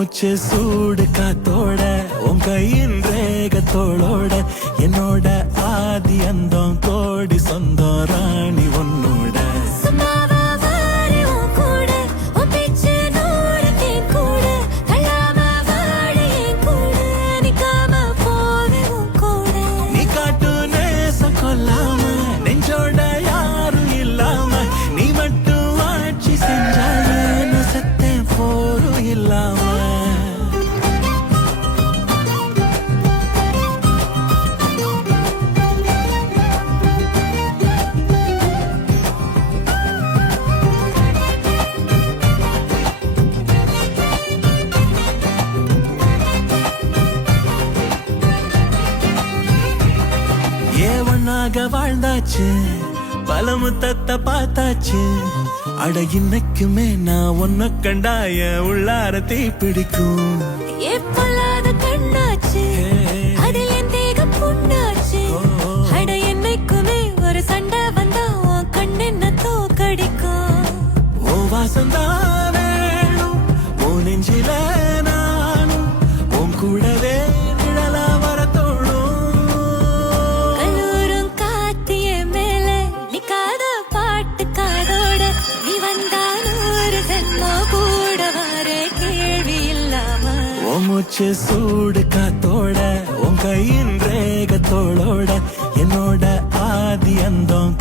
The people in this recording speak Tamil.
மூச்சு சூடு காத்தோட உன் கையின் ரேகத்தோளோட என்னோட ஆதி அந்தம் கோடி சொந்தம் ராணி உன்னோட நீ காட்டு நேசம் கொல்லாம நெஞ்சோட யாரும் இல்லாம நீ மட்டும் ஆட்சி செஞ்சாயே சத்தேன் போரும் இல்லாம ஏவனாக வாழ்ந்தாச்சு பல முத்தத்தை பார்த்தாச்சு அட இன்னைக்குமே நான் உன்னை கண்டாய உள்ளார தீ பிடிக்கும் கண்ணாச்சு அதில் என் தேகம் புண்ணாச்சு அட என்னைக்குமே ஒரு சண்டை வந்தா உன் கண்ணென்ன தோக்கடிக்கும் ஓ வாசந்தான் வேணும் ஓ நெஞ்சில நானும் உன் கூடவே நிழலா வர தோணும் கல்லூரும் காத்திய மேல நிக்காத பாட்டு காதோட நீ வந்தா நூறு ஜென்மோ கூட வர கேள்வி இல்லாம ஓ மூச்சு சூடு காத்தோட உன் கையின் ரேகத்தோளோட என்னோட ஆதி அந்தம்